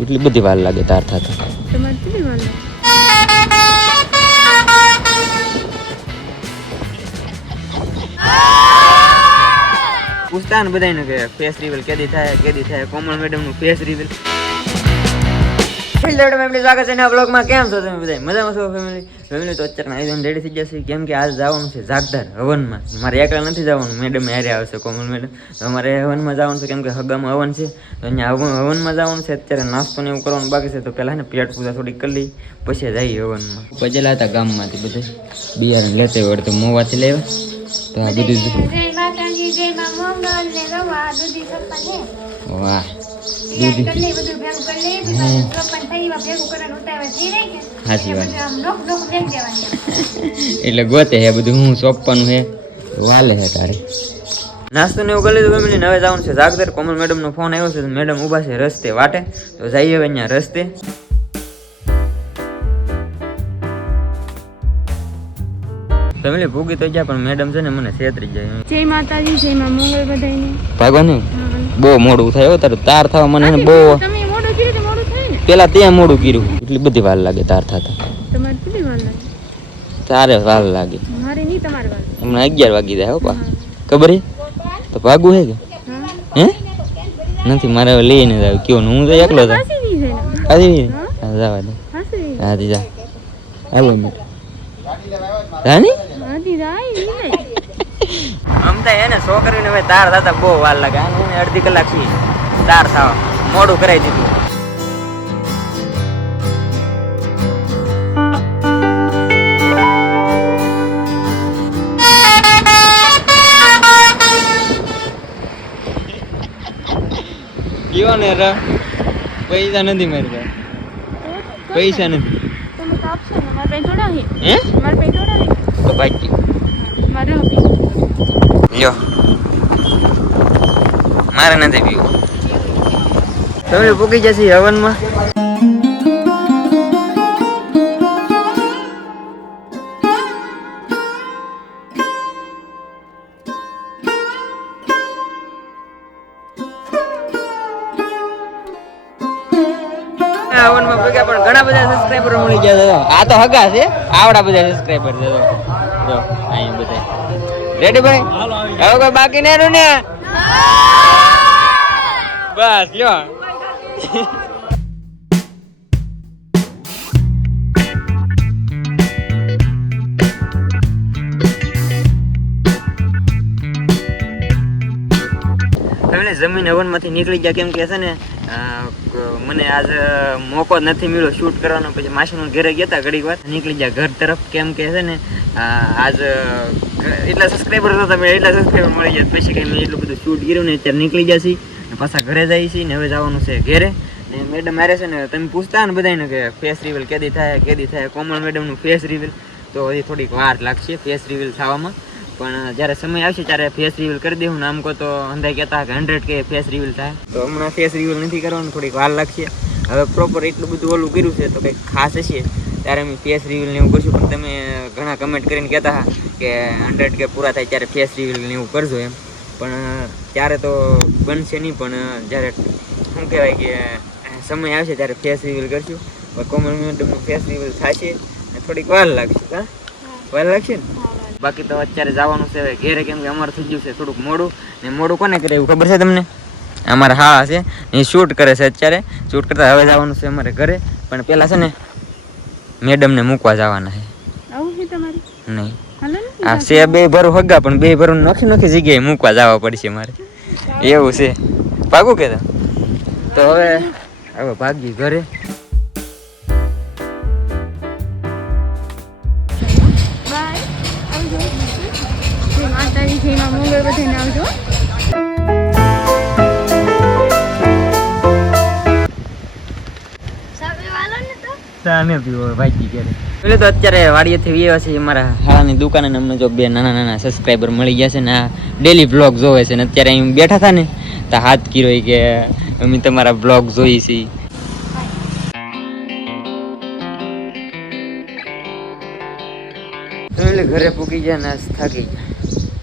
એટલી બધી વાર લાગે તાર થતા તમારે કેટલી વાર લાગે? પૂછતા ને બધાને કે ફેસ રિવલ કેદી થાય કેદી થાય. કોમલ મેડમનું ફેસ રિવીલ હેલો ફેમિલી સ્વાગત છે નવા બ્લોગમાં કેમ છો તમે બધા મજામાં છો ફેમિલી ફેમિલી તો અત્યારે આયોજન રેડી થઈ જશે કેમ કે આજ જવાનું છે જાગદાર હવનમાં મારે એકલા નથી જવાનું. મેડમ હારે આવશે કોમલ મેડમ તો અમારે હવનમાં જવાનું છે કેમ કે હગામાં હવન છે. તો અહીંયા હવનમાં જવાનું છે. અત્યારે નાસ્તો ને એવું કરવાનું બાકી છે. તો પહેલાં ને પેટ પૂજા થોડી કરી લઈ પછી જઈએ હવનમાં બજેલા હતા ગામમાંથી બધા. બિયારણ લેતા હોય તો મોવાથી લેવા. તો આ બધું જય દૂધી. સાચી વાત. એટલે ગોતે હે બધું હું સોંપવાનું હે. વાલે હે તારે. નાસ્તો ને એવું કરી લીધું ફેમિલી હવે જવાનું છે જાગદર કોમલ મેડમ નો ફોન આવ્યો છે તો મેડમ ઊભા છે રસ્તે વાટે. તો જઈએ હવે અહીંયા રસ્તે. ફેમિલી ભૂગી તો ગયા પણ મેડમ છે ને મને છેતરી જાય. જય માતાજી જય માં મંગળ બધાયને. ભાગો નહીં બહુ મોડું થાય હો તારું તાર થવા મને બહુ પેલા ત્યાં મોડું કર્યું. એટલી બધી વાર લાગે તાર થતા. તારે વાર લાગે. હમણાં અગિયાર વાગી જાય હો પા. ખબર હે? તો ભાગવું હે કે? હે. નથી મારે હવે લઈને જાવ કયો ને હું તો એકલો હતો આવી જવા દે. હાસી જા. આવો મેં રાની હાથી નહીં આમ તો એને છોકરીને હવે તાર થતા બહુ વાર લાગે. એને અડધી કલાકથી તાર થવા. મોડું કરાવી દીધું. કયો ને ર. પૈસા નથી મારી પાસે. પૈસા નથી. તો આપશો ને. મારા પાસે થોડા હે. હે? પાસે થોડા તો ભાઈ મારે લ્યો. મારે નથી પીવું. તમે પૂકી જશે હવનમાં? હવનમાં પૂગ્યા પણ ઘણા બધા સબસ્ક્રાઈબરો મળી ગયા છે. આ તો હગા છે. આવડા બધા સબસ્ક્રાઈબર છે જો. જો અહીં બધા. રેડી ભાઈ હવે કોઈ બાકી નહીં રહ્યું ને બસ લ્યો. જમીન હવનમાંથી નીકળી ગયા કેમ કે છે ને મને આજ મોકો નથી મળ્યો શૂટ કરવાનો. પછી માસીનું ઘરે ગયા હતા ઘડીક વાર. નીકળી ગયા ઘર તરફ, કેમ કે છે ને આજ એટલા સબસ્ક્રાઈબર હતા તમે એટલા સબસ્ક્રાઈબર મળી ગયા. પછી કંઈ મેં એટલું બધું શૂટ કર્યું ને અત્યારે નીકળી ગયા છીએ. પાછા ઘરે જઈએ છીએ ને હવે જવાનું છે ઘરે. ને મેડમ મારે છે ને, તમે પૂછતા ને બધાને કે ફેસ રિવીલ કેદી થાય કેદી થાય. કોમળ મેડમનું ફેસ રિવીલ તો હજી થોડીક વાર લાગશે ફેસ રિવીલ થવામાં. પણ જ્યારે સમય આવશે ત્યારે ફેસ રિવીલ કરી દેવું નામ આમ કહો તો અંદાજ કહેતા કે હંડ્રેડ કે ફેસ રિવીલ થાય. તો હમણાં ફેસ રિવીલ નથી કરવાનું થોડીક વાર લાગશે. હવે પ્રોપર એટલું બધું ઓલું કર્યું છે તો કંઈક ખાસ હશે. ત્યારે અમે ફેસ રિવીલ ને એવું કરશું પણ તમે ઘણા કમેન્ટ કરીને કહેતા હતા કે હંડ્રેડ કે પૂરા થાય ત્યારે ફેસ રિવીલ ને એવું કરજો એમ. પણ ત્યારે તો બનશે નહીં પણ જ્યારે શું કહેવાય કે સમય આવશે ત્યારે ફેસ રિવીલ કરશું. કોમન ફેસ રિવીલ થશે છે થોડીક વાર લાગશે હા. વાર લાગશે ને? બાકી તો અત્યારે જવાનું છે હવે ઘેરે કેમ કે અમારે થઈ ગયું છે થોડુંક મોડું. ને મોડું કોને કરે એવું ખબર છે તમને? અમારે હા છે. એ શૂટ કરે છે અત્યારે. શૂટ કરતા હવે જવાનું છે અમારે ઘરે. પણ પેલા છે ને મેડમને મૂકવા જવાના છે. નહીં. આ છે બે ભરું હગા પણ બે ભરું નોખી નોખી જગ્યાએ મૂકવા જવા પડશે મારે. એવું છે. ભાગું કે તો હવે હવે ભાગી ઘરે. નાના નાના સબસ્ક્રાઈબર મળી ગયા છે ને ડેલી બ્લોગ જોવે છે ને અત્યારે અહીં બેઠા હતા ને હાથ કીરો કે અમે તમારા બ્લોગ જોઈ છીએ. ઘરે પૂકી ગયા ને થાકી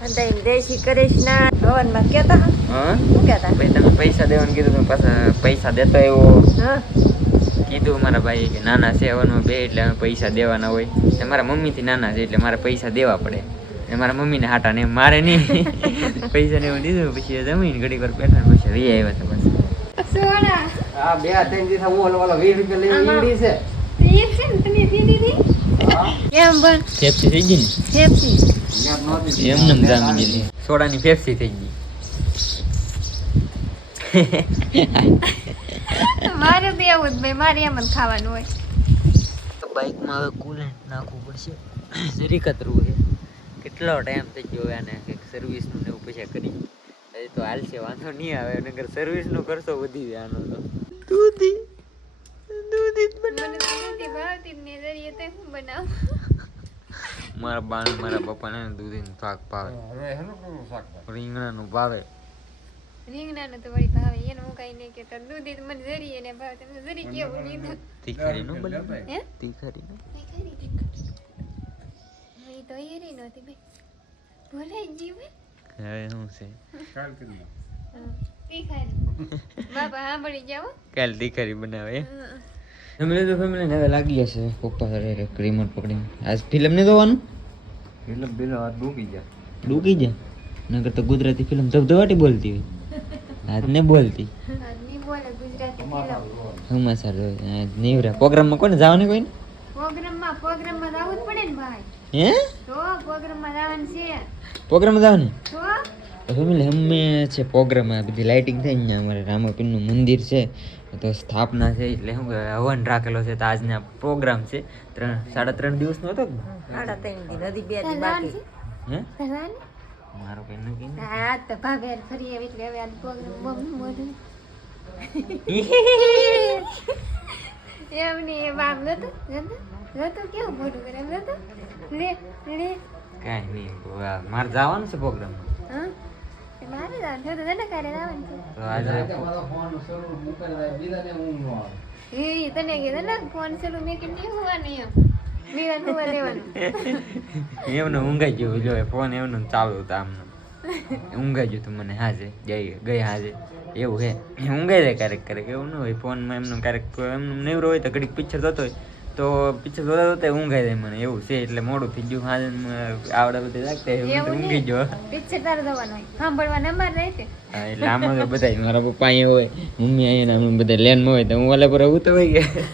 અંદાઈ દેશી કરીશ ના હવનમાં કેતા હા? શું કેતા ભાઈ તમે પૈસા દેવાનું કીધું પાછા પૈસા દેતો એવો. કીધું મારા ભાઈ કે નાના છે હવનમાં બે એટલે અમે પૈસા દેવાના હોય. ને મારા મમ્મીથી નાના છે એટલે મારે પૈસા દેવા પડે. ને મારા મમ્મીને હાટા ને મારે નહીં. પૈસા ને એવું દીધું પછી જમીન ઘડી વાર બેઠા પૈસા પછી રી આવ્યા હતા બસ આ બે ત્રણ દિવસ ઓલો ઓલો વીસ રૂપિયા લઈ છે. છે ને તમે દીધી? હા એમ ફેફસી થઈ ગઈ ને? ફેફસી. ને એમને જામી ગયેલી સોડાની ફેફસી થઈ ગઈ. મારે તો એવું જ ભાઈ મારે એમ જ ખાવાનું હોય. બાઇકમાં હવે કુલન્ટ નાખવું પડશે. જરી કતરું છે. કેટલો ટાઈમ થઈ ગયો આને કંઈક સર્વિસનું ને એવું પૈસા કરી. હજી તો હાલશે વાંધો નહીં આવે. નગર સર્વિસનો ખર્ચો વધી જાય આનો તો. દૂધી નથી નહીં હું મારા બાણ મારા પપ્પાને દૂધીનું શાક ભાવે? રીંગણાનું ભાવે. રીંગણાનું તો વળી ભાવે એને હું કઈ નહીં કેતો દૂધી તો મને જરી એને ભાવે તમને જરી કેવું તીખારી નું બને? હે? તીખારી નું? તીખારી તો હેરી નહોતી ભાઈ. ભૂલાઈ ભાઈ હવે શું છે? કાલ કરી. તીખારી. બાપા સાંભળી જાવ કાલ તીખારી બનાવે. ફેમિલી તો ફેમિલી હવે લાગી જશે. પપ્પા સાથે રિમોટ પકડીને. આજ ફિલ્મ ને જોવાનું? ફિલ્મ પેલા હાથ ડૂકી ગયા. ડૂકી જા નગર તો ગુજરાતી ફિલ્મ ધબધબાટી બોલતી હોય. આજ ને બોલતી. આદમી બોલે ગુજરાતી ફિલ્મ હમાસર નીવરા પ્રોગ્રામમાં કોને જવાનું કોઈ પ્રોગ્રામમાં પ્રોગ્રામમાં જવું જ પડે ને ભાઈ. હે? તો પ્રોગ્રામમાં જવાનું છે. પ્રોગ્રામમાં જવાનું? તો? ફેમિલી અમે છે પ્રોગ્રામ આ બધી લાઇટિંગ થઈ ને અમારે રામાપીરનું મંદિર છે. તો સ્થાપના છે એટલે શું કહેવાય હવન રાખેલો છે તો આજના પ્રોગ્રામ છે. ત્રણ સાડા ત્રણ દિવસનો હતો કે જવાનું છે? હે? જવાનું મારો કઈ નક્કી નહીં. હા તો ભાભે ફરી આવી એટલે હવે આ પ્રોગ્રામ બહુ મોઢું એમ નહીં એ બાપ જતો જતો કેવું મોઢું કરે એમ જતો લે લે. કાંઈ નહીં બહુ મારે જવાનું છે પ્રોગ્રામ હા? નહીં એમને ઊંઘાઈ ગયું જો ફોન એમનું ચાલુ હતો આમનો ઊંઘાઈ ગયું તું મને હાજે ગઈ ગઈ હાજે એવું હે ઊંઘાઈ જાય ક્યારેક ક્યારેક એવું ન હોય ફોનમાં એમનું ક્યારેક એમનું નેવરો હોય તો ઘડીક પિક્ચર થતો હોય તો પિક્ચર જોતા જોતા ઊંઘાઈ જાય મને. એવું છે એટલે મોડું થઈ ગયું. હાલ આવડે બધે લાગતા એવું ઊંઘી ગયો પિક્ચર તારે જવાનું હોય. સાંભળવા નંબર રહે હા, એટલે આમાં તો બધા મારા પપ્પા અહીંયા હોય મમ્મી અહીંયા અમે બધા લેનમાં હોય તો હું ઓલા પર હું તો હોય ગયા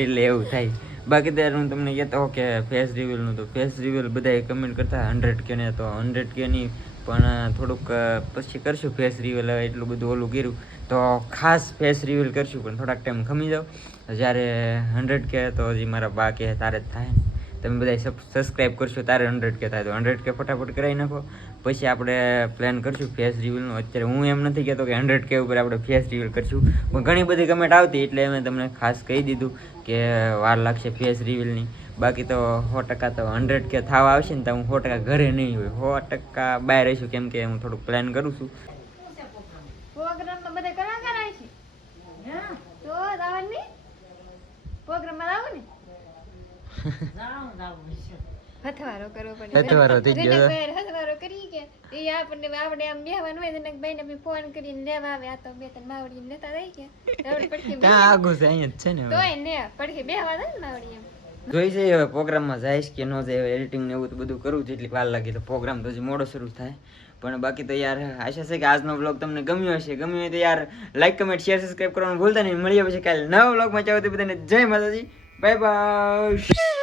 એટલે એવું થાય. બાકી ત્યારે હું તમને કહેતો કે ફેસ રિવીલનું તો ફેસ રિવ્યુલ બધાએ કમેન્ટ કરતા હંડ્રેડ કે ને તો હંડ્રેડ કે નહીં પણ થોડુંક પછી કરશું ફેસ રિવલ એટલું બધું ઓલું કર્યું. તો ખાસ ફેસ રિવીલ કરશું, પણ થોડાક ટાઈમ ખમી જાઓ. જ્યારે હંડ્રેડ કે તો હજી મારા બા કે તારે જ થાય ને. તમે બધા સબસ્ક્રાઇબ કરશો, તારે હંડ્રેડ કે થાય. તો હંડ્રેડ કે ફટાફટ કરાવી નાખો. પછી આપણે પ્લાન કરશું ફેસ રિવ્યુલનું અત્યારે હું એમ નથી કહેતો કે હંડ્રેડ કે ઉપર આપણે ફેસ રિવ્યુલ કરશું. પણ ઘણી બધી કમેન્ટ આવતી, એટલે મેં તમને ખાસ કહી દીધું કે, વાર લાગશે ફેસ રિવીલની બાકી તો સો ટકા તો હંડ્રેડ કે થવા આવશે ને તો હું સો ટકા ઘરે નહીં હોય. સો ટકા બહાર રહીશું કેમ કે હું થોડુંક પ્લાન કરું છું. પ્રોગ્રામમાં બધા કલાકાર આવે છે તો જવાનું નહીં પ્રોગ્રામમાં જાવ ને. હથવારો કરવો પડે. હથવારો થઈ ગયો. જનકભાઈ હથવારો કરી કે આપણે આમ બેહવાનું હોય જનકભાઈને ફોન કરીને લેવા આવે. તો બે માવડી લેતા જાય કે. આપણે પડખે ત્યાં આગું છે અહીંયા જ છે ને હવે. તોય બેહવા ને માવડી એમ. જોઈ જઈએ હવે પ્રોગ્રામમાં જઈશ કે ન જાય એડિટિંગ ને એવું બધું કરવું છું એટલી વાર લાગી તો પ્રોગ્રામ તો હજી મોડો શરૂ થાય. પણ બાકી તો યાર, આશા છે કે આજનો બ્લોગ તમને ગમ્યો હશે. ગમ્યો હોય તો યાર લાઈક કમેન્ટ શેર સબસ્ક્રાઈબ કરવાનું ભૂલતા નહીં. મળીએ પછી કાલે નવા બ્લોગમાં ચાલો તે બધાને જય માતાજી. Bye bye